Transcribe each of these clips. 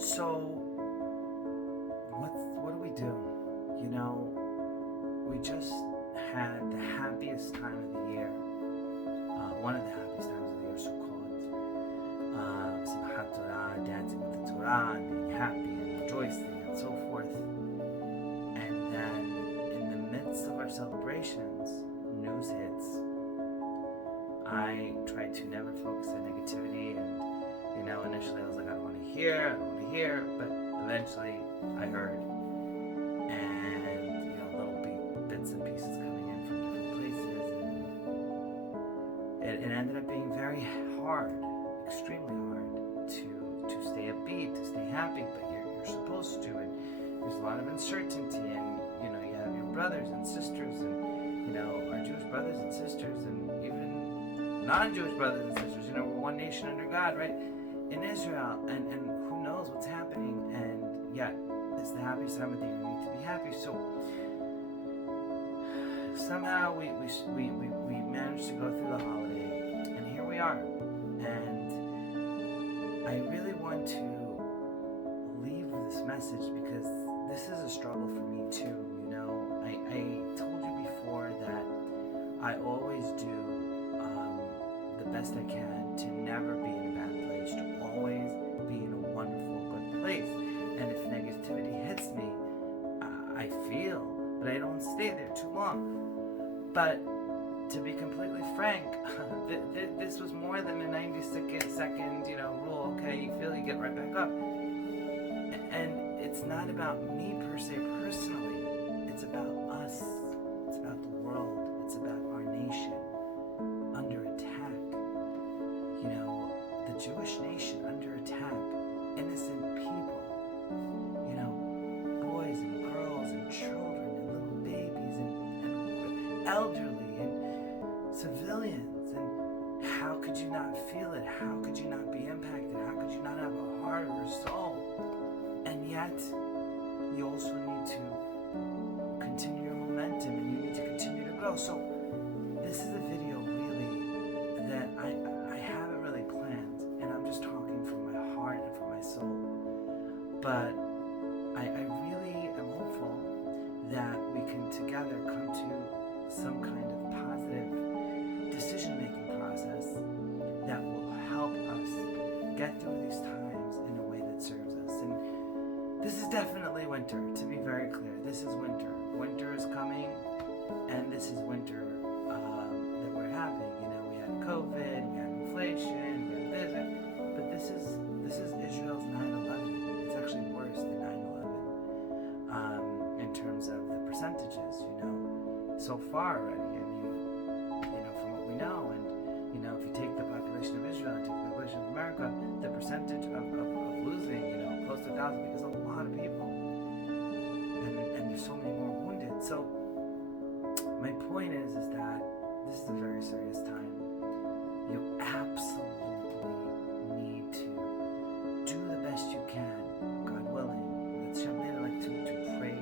So, what do we do? You know, we just had the happiest time of the year, one of the happiest times of the year, so called. Simchat Torah, dancing with the Torah, and being happy and rejoicing and so forth. And then, in the midst of our celebrations, news hits. I tried to never focus on negativity, and initially I was like, I don't want to hear, but eventually I heard, and little bits and pieces coming in from different places, and it ended up being very hard, extremely hard to stay upbeat, to stay happy, but you're supposed to, and there's a lot of uncertainty, and you have your brothers and sisters, and our Jewish brothers and sisters, and even non-Jewish brothers and sisters, we're one nation under God, right? In Israel, and who knows what's happening, and yet it's the happiest time of the year. We need to be happy. So somehow we managed to go through the holiday, and here we are. And I really want to leave this message because this is a struggle for me too. I told you before that I always do the best I can to never be in a bad place, to always be in a wonderful, good place. And if negativity hits me, I feel, but I don't stay there too long. But to be completely frank, this was more than a 90-second, rule. Okay, you feel, you get right back up. And it's not about me per se personally. It's about us. It's about the world. It's about our nation under attack. The Jewish nation under attack, innocent people, boys and girls and children and little babies and elderly and civilians. And how could you not feel it? How could you not be impacted? How could you not have a heart or a soul? And yet, you also need to continue your momentum, and you need to continue to grow. So, this is a video really that I haven't really planned, and I'm just talking from my heart and from my soul. But I really am hopeful that we can together come to some kind of positive decision-making process that will help us get through these times in a way that serves us. And this is definitely winter, to be very clear. This is winter. Winter is coming, and this is winter that we're having. We had COVID, we had inflation, we had this, but this is Israel's 9/11. It's actually worse than 9/11 in terms of the percentages. So far already. From what we know, and if you take the population of Israel and take the population of America, the percentage of losing, close to 1,000, because a lot of people, and there's so many more wounded. So my point is that this is a very serious time. You absolutely need to do the best you can, God willing. It's like to pray,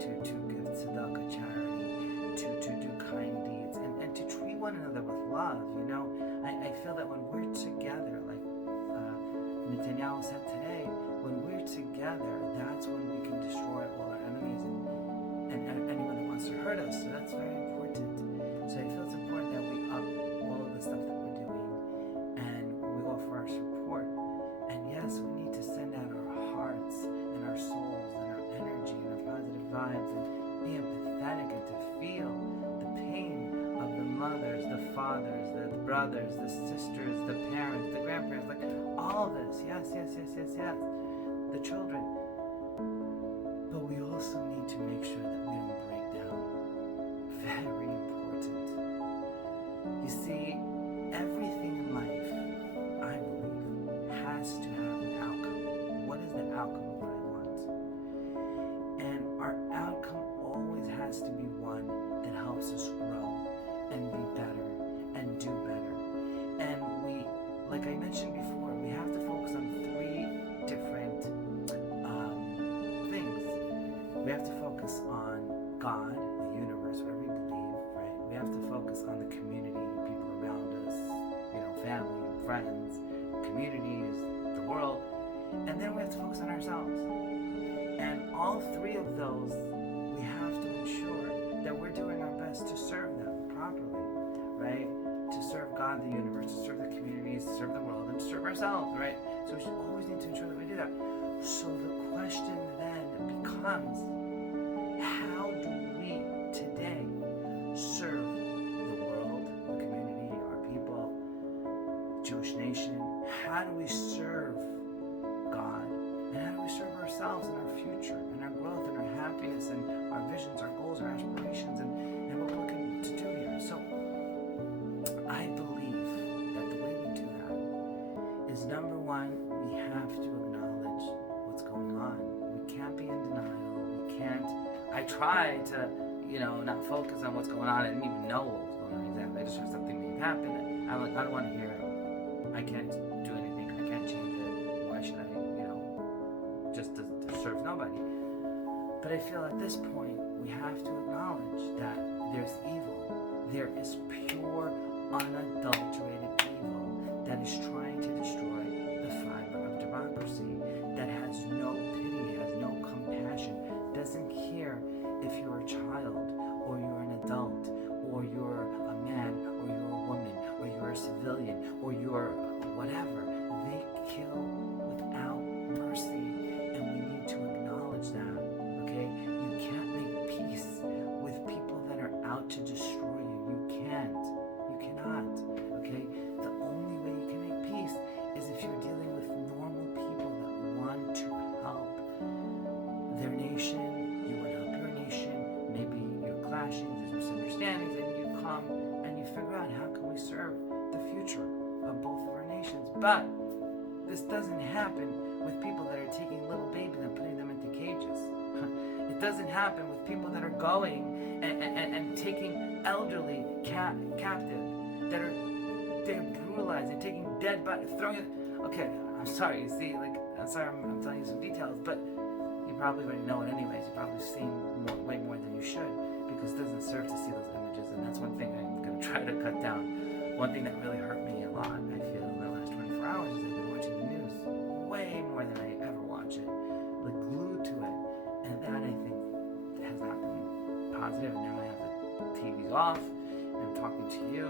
to give tzedakah, charity, to do kind deeds, and to treat one another with love. I feel that when we're together, like Netanyahu said today, when we're together, that's when we can destroy all our enemies and anyone that wants to hurt us. So that's very important. So I feel it's important that we up all of the stuff that we're doing, and we offer our support. And yes, we need to send out our hearts and our souls and our energy and our positive vibes, and be empathetic, and to feel the pain of the mothers, the fathers, the brothers, the sisters, the parents, the grandparents, like all of this. Yes. The children. But we also need to make sure that we don't break down. Very important. You see, everything in life, I believe, has to have an outcome. What is the outcome of what I want? And our outcome always has to be one that helps us grow and be better and do better. And we, like I mentioned before, we have to focus on three different things. We have to focus on God, the universe, whatever we believe, right? We have to focus on the community, people around us, family, friends, communities, the world. and then we have to focus on ourselves. And all three of those, we have to ensure that we're doing our best to serve them properly, right? To serve God, the universe, to serve the communities, to serve the world, and to serve ourselves, right? So we should always need to ensure that we do that. So the question then becomes, how do we today serve the world, the community, our people, Jewish nation? How do we serve God? And how do we serve ourselves and our future and our growth and our happiness and our visions, our goals, our aspirations, and what we're looking to do here? So I believe that the way we do that is, number one, we have to acknowledge what's going on. We can't be in denial. We can't. I try to, not focus on what's going on. I didn't even know what was going on exactly. I just heard something may have happened. I'm like, I don't want to hear it. I can't do anything. I can't change it. Why should I, just to serve nobody? But I feel at this point, we have to acknowledge that there's evil. There is pure, unadulterated evil that is trying to destroy the fiber of democracy, that has no pity, has no compassion, doesn't care if you're a child, or you're an adult, or you're a man, or you're a woman, or you're a civilian, or you're whatever. They kill without mercy, and we need to acknowledge that, okay? You can't make peace with people that are out to destroy you. You can't. You cannot, okay? The only way you can make peace is if you're dealing with normal people that want to help their nation. You want to help your nation. Maybe you're clashing, there's misunderstandings, and you come and you figure out, how can we serve the future of both of our nations? But this doesn't happen with people that are taking little babies and putting them into cages. It doesn't happen with people that are going and taking elderly captive, they're brutalizing, taking dead bodies, throwing it. Okay, I'm sorry, you see, I'm sorry I'm telling you some details, but you probably already know it anyways. You've probably seen way more than you should, because it doesn't serve to see those images, and that's one thing I'm going to try to cut down. One thing that really hurt me a lot, I feel, in the last 24 hours is I've been watching the news way more than I ever watch it, glued to it, and that, I think, has not been positive, and now I have the TVs off, and I'm talking to you,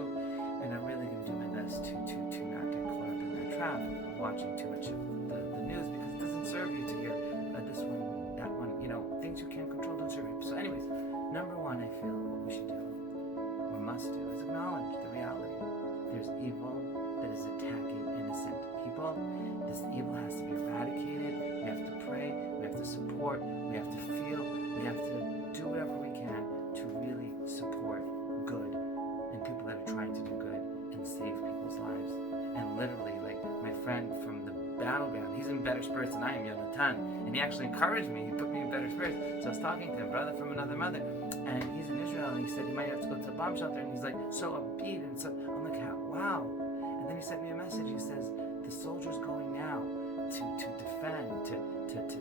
and I'm really going to do my best to not get caught up in that trap of watching too much of the news, because it doesn't serve you to hear this one, that one, things you can't control don't serve you. So anyways, number one, I feel what we should do, or must do, is acknowledge the reality. There's evil that is attacking innocent people. This evil has to be eradicated. We have to pray, we have to support, we have to feel, we have to do whatever we can to really support good and people that are trying to do good and save people's lives. And literally, my friend from the battleground, he's in better spirits than I am, Yonatan, and he actually encouraged me. He put me in better spirits. So I was talking to a brother from another mother, and he's in Israel, and he said he might have to go to a bomb shelter, and he's so upbeat, and so I'm like, wow. And then he sent me a message. He says the soldiers going now to defend,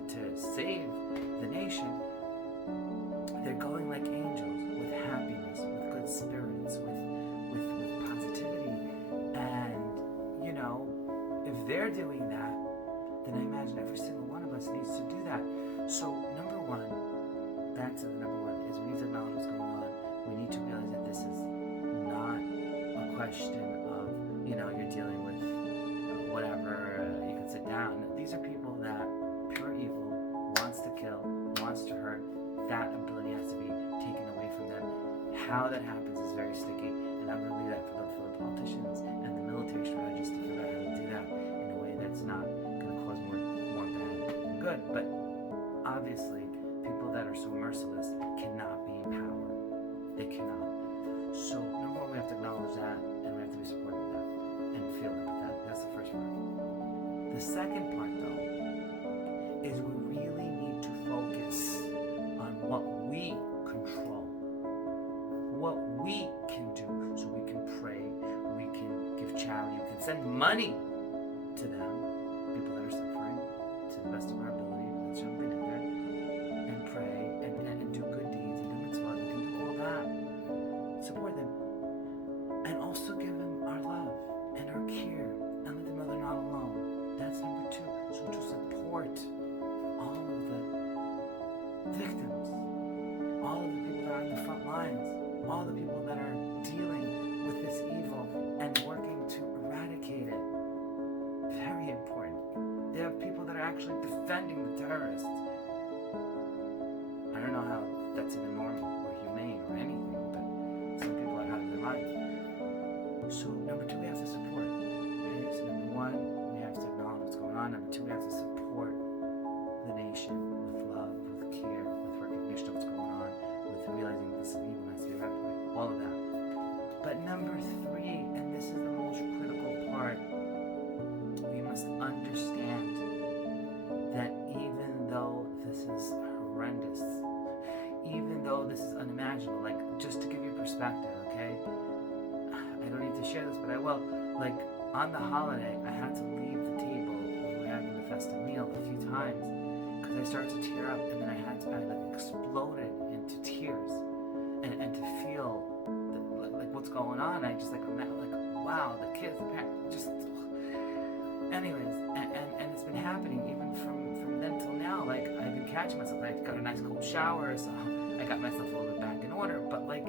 to save the nation, they're going like angels, with happiness, with good spirits, with positivity. And if they're doing that, then I imagine every single one of us needs to do that. So number one, back to the number one, is we need to acknowledge what's going on. We need to realize that this is not a question of, you're dealing with whatever, you can sit down. These are people that pure evil wants to kill, wants to hurt. That ability has to be taken away from them. How that happens is very sticky, and I'm going to leave that for the politicians and the military strategists to figure out how to do that in a way that's not going to cause more bad than good. But obviously, people that are so merciless cannot be in power. They cannot. So number one, we have to acknowledge that, and we have to be supportive of that and feel empathetic. That's the first part. The second part, though, is we really need to focus on what we control, what we can do. So we can pray, we can give charity, we can send money to them, people that are suffering, to the best of our ability. Let's jump in there and pray and do good deeds and do mitzvah. We can do all that. Support them. And also give them our love and our care, and let them know they're not alone. That's number two. So to support are actually defending the terrorists. I don't know how that's even normal or humane or anything, but some people are out of their minds. So number two, we have to support. Okay? So number one, we have to acknowledge what's going on. Number two, we have to support the nation with love, with care, with recognition of what's going on, with realizing this is evil has to be rectified, all of that. But number three, and this is the most critical part, we must understand that even though this is horrendous, even though this is unimaginable, like, just to give you perspective, okay? I don't need to share this, but I will. Like, on the holiday, I had to leave the table when we were having the festive meal a few times because I started to tear up, and then I exploded into tears, and to feel like what's going on. I just like wow, the kids, the parents, just. Anyways, and it's been happening even from then till now. Like, I've been catching myself. I got a nice cold shower, so I got myself a little bit back in order. But like,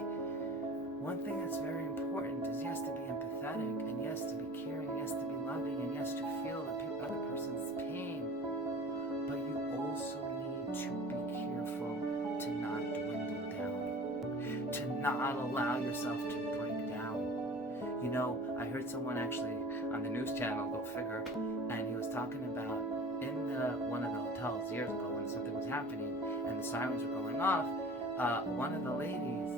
one thing that's very important is yes to be empathetic, and yes to be caring, yes to be loving, and yes to feel the other person's pain. But you also need to be careful to not dwindle down, to not allow yourself to break down. You know, I heard someone actually on the news channel, go figure, and he was talking about in one of the hotels years ago when something was happening and the sirens were going off, one of the ladies,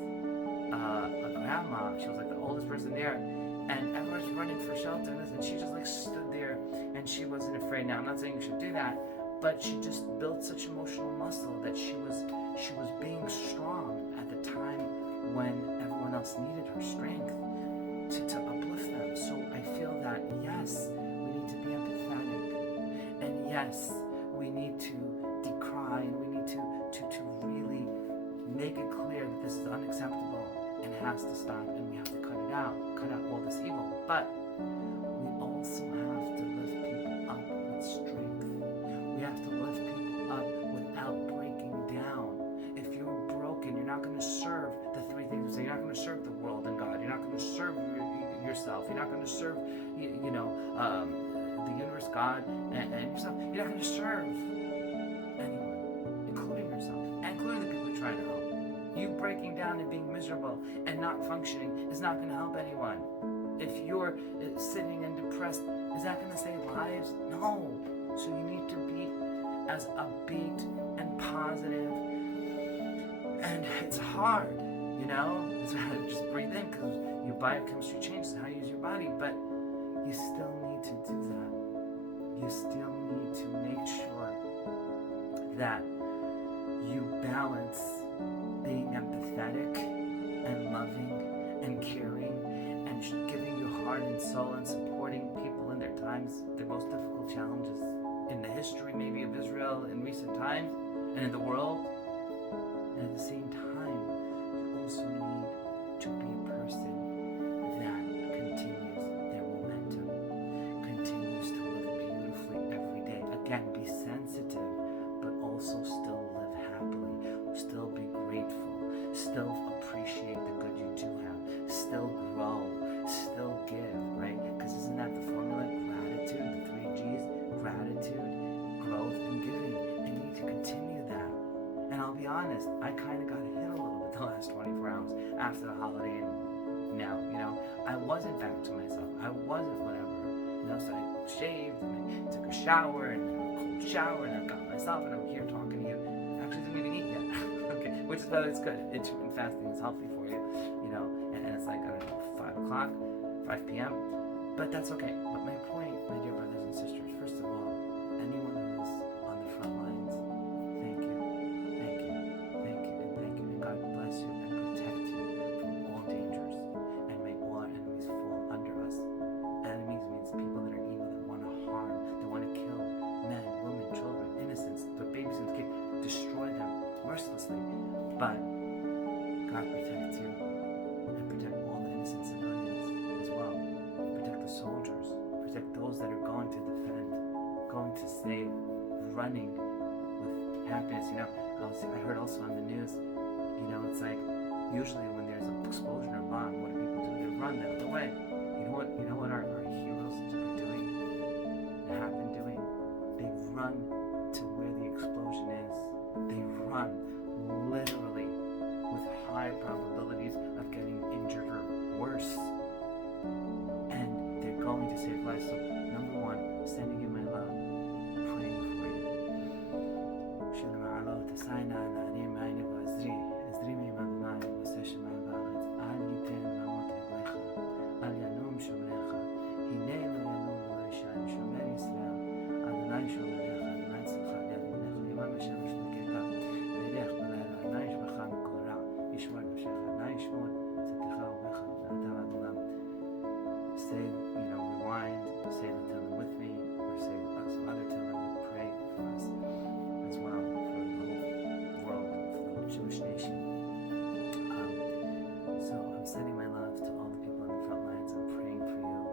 a grandma, she was like the oldest person there, and everyone's running for shelter and she just like stood there and she wasn't afraid. Now, I'm not saying you should do that, but she just built such emotional muscle that she was being strong at the time when everyone else needed her strength to uplift them. So I feel that yes, we need to be empathetic, and yes, we need to decry, and we need to really make it clear that this is unacceptable and has to stop, and we have to cut out all this evil. But we also have to lift people up with strength. We have to lift people up without breaking down. If you're broken, you're not going to serve the three things we say. You're not going to serve the world and God. You're not going to serve yourself. You're not going to serve, the universe, God, and yourself. You're not going to serve anyone, including yourself, and including the people you're trying to help. You breaking down and being miserable and not functioning is not going to help anyone. If you're sitting and depressed, is that going to save lives? No. So you need to be as upbeat and positive. And it's hard, you know? It's hard to just breathe in because your biochemistry changes how you use your body, but you still need to do that. You still need to make sure that you balance being empathetic and loving and caring and giving your heart and soul and supporting people in their times, their most difficult challenges in the history maybe of Israel in recent times and in the world. And at the same time, you also need to be a person that continues their momentum, continues to live beautifully every day. Again, be sensitive, but also still live happily, still be grateful, still appreciate the good you do have, still grow, still give, right? Because isn't that the formula? Gratitude, the 3 G's, gratitude, growth, and giving. And you need to continue that. And I'll be honest, I kind of got hit a little bit the last 24 hours after the holiday, and now, I wasn't back to myself. I wasn't whatever. So I shaved, and I took a shower, and a cold shower, and I got myself, and I'm here talking to you. Actually, didn't even eat yet. Okay, which is it's good. Intermittent fasting is healthy for you, and it's like, I don't know, 5 o'clock, 5 p.m. But that's okay. But my point, my dear brothers and sisters, first of all, anyone who's on the front lines, thank you, thank you, thank you, and thank you. And God bless you and protect you from all dangers. And may all our enemies fall under us. Enemies means people that are evil, that want to harm, that want to kill men, women, children, innocents, the babies and kids, destroy them mercilessly. But God protect you and protect all the innocent civilians as well. Protect the soldiers, protect those that are going to defend, going to save, running with happiness. I heard also on the news, it's like usually when there's an explosion or bomb, what do people do? They run the other way. You know what our heroes are doing, have been doing? They run run to where the explosion is. They run literally with high probabilities of getting injured or worse. And they're going to save lives. So, number one, sending you my love, praying for you. Say, rewind, say the Tehillim with me, or say some other Tehillim would pray for us as well, for the whole world, for the whole Jewish nation. So I'm sending my love to all the people on the front lines. I'm praying for you,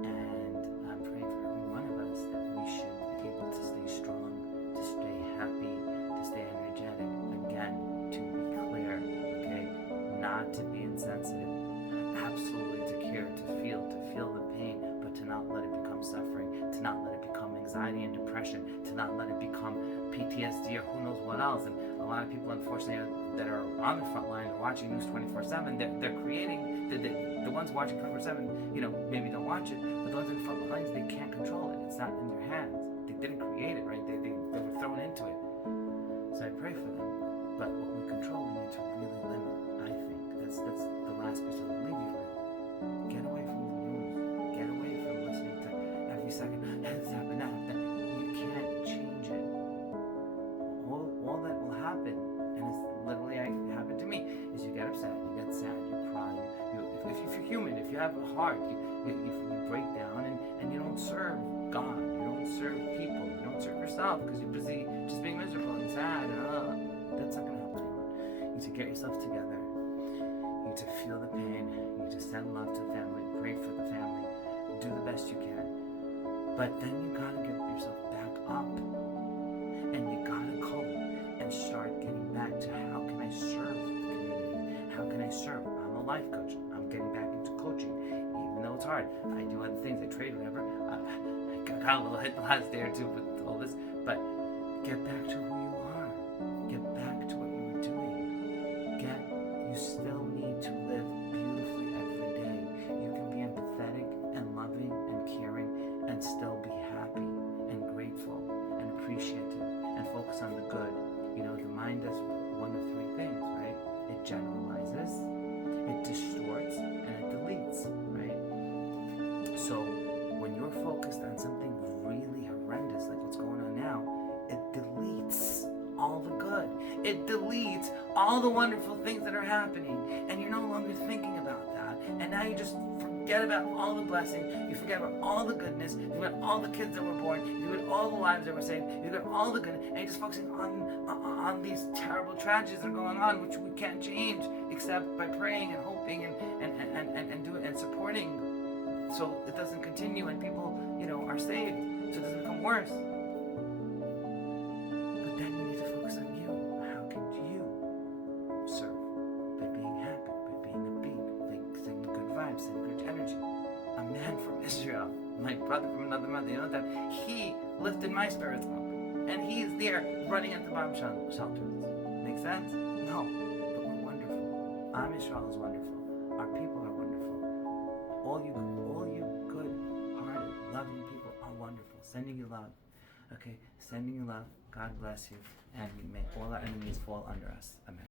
and I'm praying for every one of us that we should be able to stay strong, to stay happy, to stay energetic. Again, to be clear, okay? Not to be insensitive. Absolutely to care, to feel the pain, but to not let it become suffering, to not let it become anxiety and depression, to not let it become PTSD or who knows what else. And a lot of people, unfortunately, that are on the front line watching news 24/7, they're creating, the ones watching 24/7, maybe don't watch it, but the ones in the front lines, they can't control it. It's not in their hands. They didn't create it, right? They were thrown into it. So I pray for them. But what we control, we need to really limit, I think. That's the last piece I'll leave you with. Get away from the news. Get away from listening to every second, this happened, that happened. You can't change it. All that will happen, and it's literally happened to me, is you get upset, you get sad, you cry. If you're human, if you have a heart, you break down and you don't serve God. You don't serve people. You don't serve yourself because you're busy just being miserable and sad. That's not going to help anyone. You need to get yourself together. You need to feel the pain. You need to send love to the family. Pray for the family. Do the best you can. But then you gotta get yourself back up. And you gotta go and start getting back to how can I serve the community? How can I serve? I'm a life coach. I'm getting back into coaching. Even though it's hard. I do other things. I trade, whatever. I got a little hit the last day or two with all this. But get back to who you are. Get back to what you were doing. You still need to live beautifully every day. You can be empathetic and loving and caring and still be happy and grateful and appreciative and focus on the good. The mind does one of three things, right? It generalizes, it distorts, and it deletes, right? So when you're focused on something really horrendous like what's going on now, it deletes all the good. It deletes all the wonderful things that are happening, and you're no longer thinking about that. And now you just forget about all the blessing. You forget about all the goodness. You forget all the kids that were born. You forget all the lives that were saved. You forget all the good, and you're just focusing on these terrible tragedies that are going on, which we can't change except by praying and hoping and doing and supporting, so it doesn't continue and people are saved, so it doesn't become worse. Then you need to focus on you. How can you serve? By being happy, by being upbeat, by sending good vibes, sending good energy. A man from Israel, my brother from another mother, that he lifted my spirits up. And he is there running at the bomb shelters. Make sense? No. But we're wonderful. Am Israel is wonderful. Our people are wonderful. All you good-hearted, loving people are wonderful. Sending you love. Okay, sending you love. God bless you, and may all our enemies fall under us. Amen.